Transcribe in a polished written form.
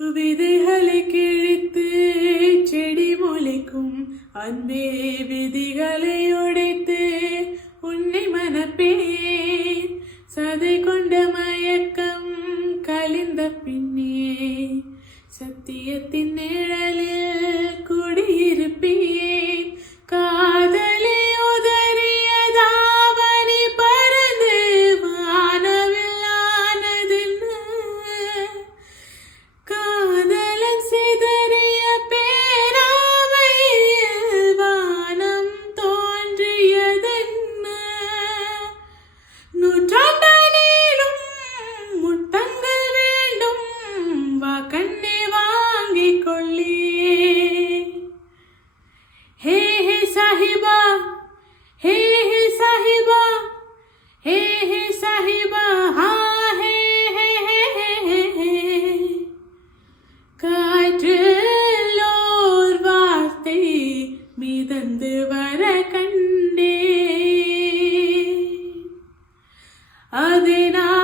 விதைகளை கிழித்து செடி முளைக்கும் அன்பே, விதிகளை உடைத்து உன்னை மணப்பேன். சதை கொண்ட மயக்கம் கலிந்த பின்னே சத்தியத்தின் நிழலில் குடியிருப்பேன். காதலி உதறியதாவணி பறந்து வானவில் ஆனதென்ன, காதலன் சிதறிய பேராமையில் வானம் தோன்றியதென்ன. நூற்றாண்டானேனும் முத்தங்கள் வேண்டும், வா கண்ணே வாங்கிக் கொள்ளே. ஹே ஹே சாஹிபா, ஹே ஹே சாஹிபா, ஹே ஹே சாஹிபா, ஹா ஹே ஹே ஹே ஹே ஹே. காற்றில் ஓர் வார்த்தை மிதந்து வர கண்டே, அதை நான்